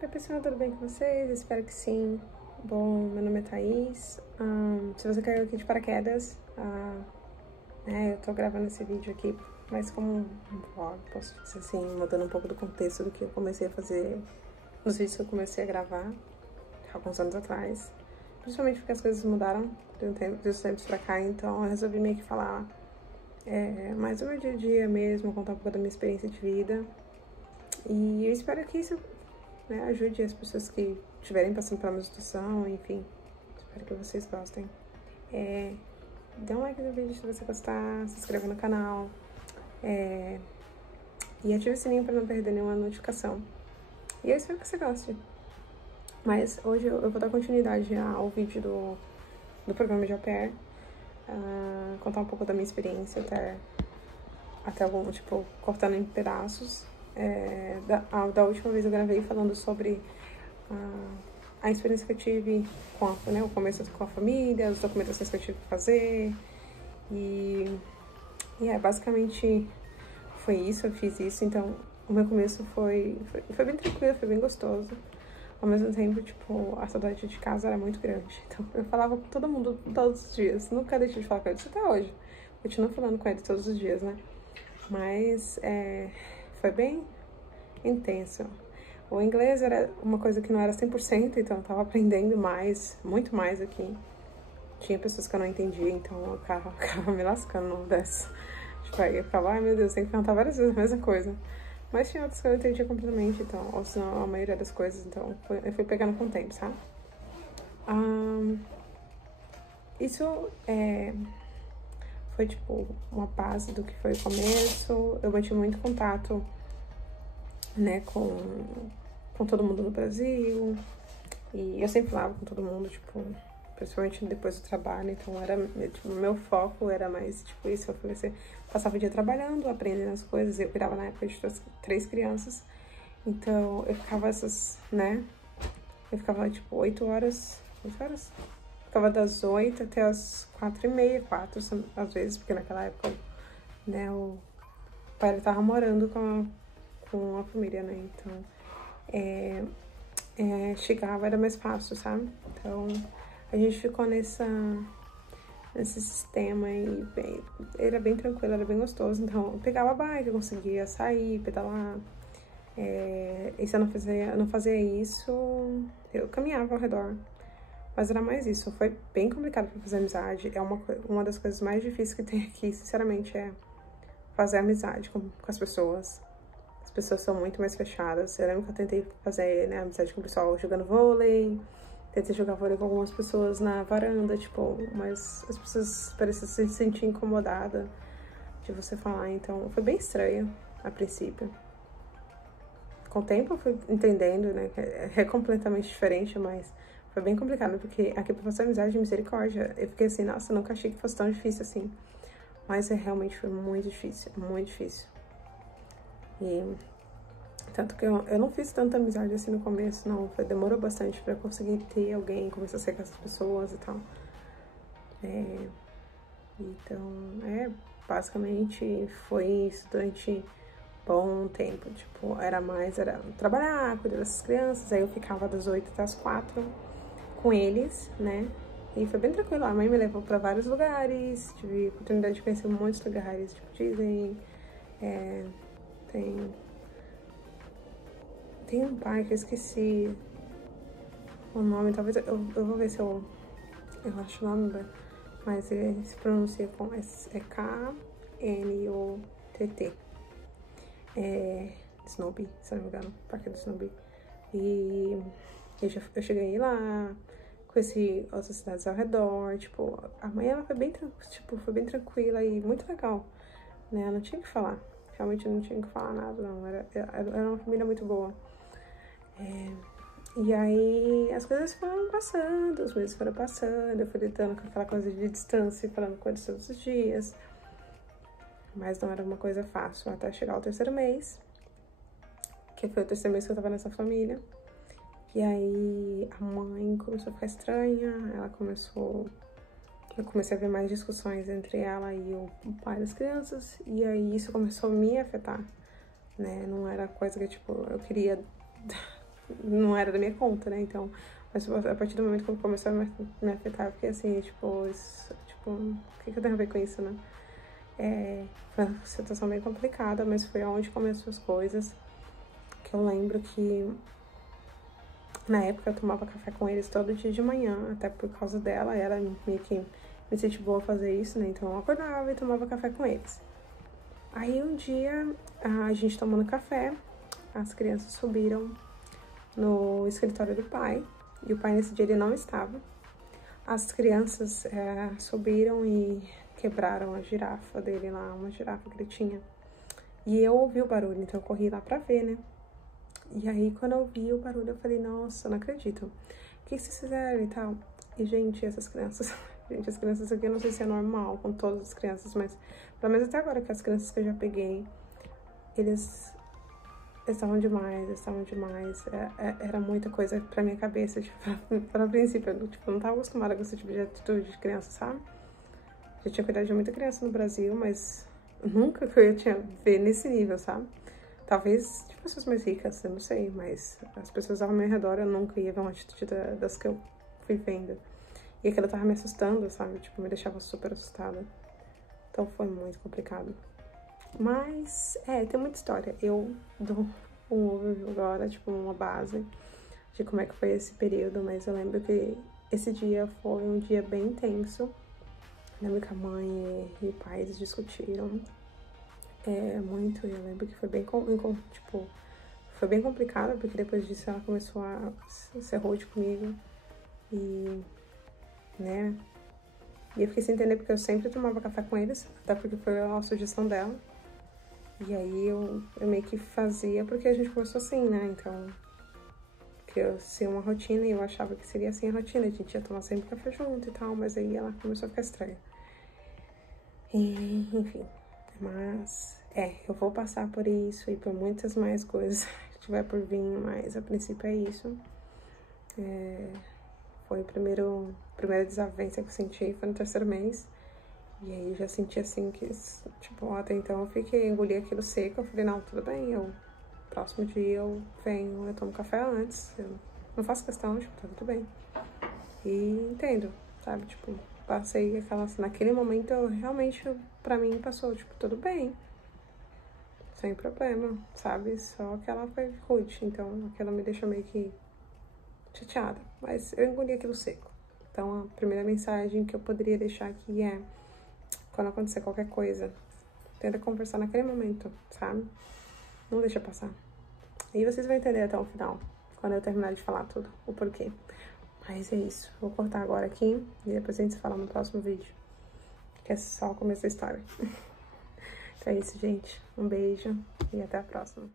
Oi pessoal, tudo bem com vocês? Espero que sim. Bom, meu nome é Thaís. Se você caiu aqui de paraquedas, eu tô gravando esse vídeo aqui, mas como um vlog, posso dizer assim, mudando um pouco do contexto do que eu comecei a fazer nos vídeos que eu comecei a gravar alguns anos atrás. Principalmente porque as coisas mudaram de uns tempos pra cá, então eu resolvi meio que falar mais do meu dia a dia mesmo, contar um pouco da minha experiência de vida. E eu espero que isso ajude as pessoas que estiverem passando pela mesma situação, enfim. Espero que vocês gostem. Dê um like no vídeo se você gostar, se inscreva no canal e ative o sininho para não perder nenhuma notificação. E eu espero que você goste. Mas hoje eu vou dar continuidade ao vídeo do programa de au pair, contar um pouco da minha experiência até algum, tipo, cortando em pedaços. Da última vez eu gravei falando sobre a experiência que eu tive com o começo com a família, as documentações que eu tive que fazer. Basicamente foi isso, eu fiz isso. Então, o meu começo foi bem tranquilo, foi bem gostoso. Ao mesmo tempo, tipo, a saudade de casa era muito grande. Então, eu falava com todo mundo todos os dias. Nunca deixei de falar com eles até hoje. Continuo falando com eles todos os dias, né? Mas, foi bem intenso. O inglês era uma coisa que não era 100%, então eu tava aprendendo mais, muito mais aqui. Tinha pessoas que eu não entendia, então eu ficava me lascando numa dessas. Tipo, aí eu ficava, ai meu Deus, tem que perguntar várias vezes a mesma coisa. Mas tinha outras que eu entendia completamente, então, ou se não, a maioria das coisas, então eu fui pegando com o tempo, sabe? Isso foi, tipo, uma base do que foi o começo. Eu mantive muito contato, né, com todo mundo no Brasil. E eu sempre falava com todo mundo, tipo, principalmente depois do trabalho. Então, tipo, meu foco era mais, tipo, isso. Eu comecei, passava o dia trabalhando, aprendendo as coisas. Eu cuidava na época de 3 crianças. Então, eu ficava Eu ficava, tipo, 8 horas. 8 horas? Ficava das 8 até as 4h30, 4 às vezes, porque naquela época, né, o pai tava morando com a família, né? Então, chegava, era mais fácil, sabe? Então, a gente ficou nesse sistema e era bem tranquilo, era bem gostoso. Então, eu pegava a bike, eu conseguia sair, pedalar. E se eu não fazia isso, eu caminhava ao redor. Mas era mais isso, foi bem complicado pra fazer amizade. É uma das coisas mais difíceis que tem aqui, sinceramente, é fazer amizade com as pessoas. As pessoas são muito mais fechadas. Eu lembro que eu tentei fazer, né, amizade com o pessoal jogando vôlei. Tentei jogar vôlei com algumas pessoas na varanda, tipo, mas as pessoas pareciam se sentir incomodadas de você falar. Então, foi bem estranho a princípio. Com o tempo eu fui entendendo, né, que é completamente diferente, mas foi bem complicado, porque aqui pra fazer amizade de misericórdia, eu fiquei assim, nossa, eu nunca achei que fosse tão difícil assim. Mas realmente foi muito difícil, muito difícil. E tanto que eu não fiz tanta amizade assim no começo, não. Demorou bastante pra eu conseguir ter alguém, começar a ser com essas pessoas e tal. Então, basicamente foi isso durante bom tempo. Tipo, era trabalhar, cuidar dessas crianças. Aí eu ficava das 8 até as 4 com eles, né? E foi bem tranquilo. A mãe me levou pra vários lugares, tive oportunidade de conhecer muitos lugares, tipo Disney. Tem um parque, eu esqueci o nome, talvez eu vou ver se eu acho o nome, mas ele se pronuncia com Knott. Snoopy, se não me engano, Parque do Snoopy. E eu cheguei lá, conheci outras cidades ao redor, tipo, a mãe ela foi bem tranquila e muito legal, né? Eu não tinha que falar, realmente não tinha que falar nada, não, era uma família muito boa. E aí as coisas foram passando, os meses foram passando, eu fui lidando com aquela coisa de distância, falando com eles todos os dias. Mas não era uma coisa fácil até chegar ao 3º mês, que foi o 3º mês que eu tava nessa família. E aí a mãe começou a ficar estranha, eu comecei a ver mais discussões entre ela e o pai das crianças, e aí isso começou a me afetar, né? Não era coisa que, tipo, eu queria não era da minha conta, né? Então, mas a partir do momento que começou a me afetar, eu fiquei assim, tipo, o que eu tenho a ver com isso, né? Foi uma situação bem complicada, mas foi onde começou as coisas. Que eu lembro que na época eu tomava café com eles todo dia de manhã, até por causa dela, ela meio que me incentivou a fazer isso, né? Então eu acordava e tomava café com eles. Aí um dia, a gente tomando café, as crianças subiram no escritório do pai, e o pai nesse dia ele não estava. As crianças subiram e quebraram a girafa dele lá, uma girafa que ele tinha. E eu ouvi o barulho, então eu corri lá pra ver, né? E aí, quando eu vi o barulho, eu falei, nossa, não acredito. O que vocês fizeram e tal? E, gente, essas crianças... Gente, as crianças aqui, eu não sei se é normal com todas as crianças, mas pelo menos até agora que as crianças que eu já peguei, eles estavam demais, era muita coisa pra minha cabeça, tipo, para princípio, eu não tava acostumada com esse tipo de atitude de criança, sabe? Já tinha cuidado de muita criança no Brasil, mas nunca que eu tinha ver nesse nível, sabe? Talvez de pessoas mais ricas, eu não sei, mas as pessoas ao meu redor eu nunca ia ver uma atitude das que eu fui vendo. E aquilo tava me assustando, sabe? Tipo, me deixava super assustada. Então foi muito complicado. Mas, tem muita história. Eu dou um overview agora, tipo, uma base de como é que foi esse período, mas eu lembro que esse dia foi um dia bem intenso. Eu lembro que a mãe e o pai, eles discutiram muito, e eu lembro que foi bem, tipo, foi bem complicado, porque depois disso ela começou a ser rude comigo, e, né, e eu fiquei sem entender porque eu sempre tomava café com eles, até porque foi a sugestão dela. E aí eu meio que fazia porque a gente começou assim, né? Então, que eu ser uma rotina e eu achava que seria assim a rotina. A gente ia tomar sempre café junto e tal, mas aí ela começou a ficar estranha. E, enfim, mas eu vou passar por isso e por muitas mais coisas que tiver por vir, mas a princípio é isso. Foi a primeira desavença que eu senti, foi no 3º mês. E aí eu já senti assim que, tipo, até então eu engoli aquilo seco. Eu falei, não, tudo bem, próximo dia eu venho, eu tomo café antes. Eu não faço questão, tipo, tá tudo bem. E entendo, sabe, tipo, passei naquele momento eu realmente, pra mim, passou, tipo, tudo bem. Sem problema, sabe? Só que ela foi rude, então aquela me deixou meio que chateada. Mas eu engoli aquilo seco. Então a primeira mensagem que eu poderia deixar aqui é: quando acontecer qualquer coisa, tenta conversar naquele momento, sabe? Não deixa passar. E vocês vão entender até o final, quando eu terminar de falar tudo, o porquê. Mas é isso. Vou cortar agora aqui e depois a gente se fala no próximo vídeo, que é só o começo da história. Então é isso, gente. Um beijo e até a próxima.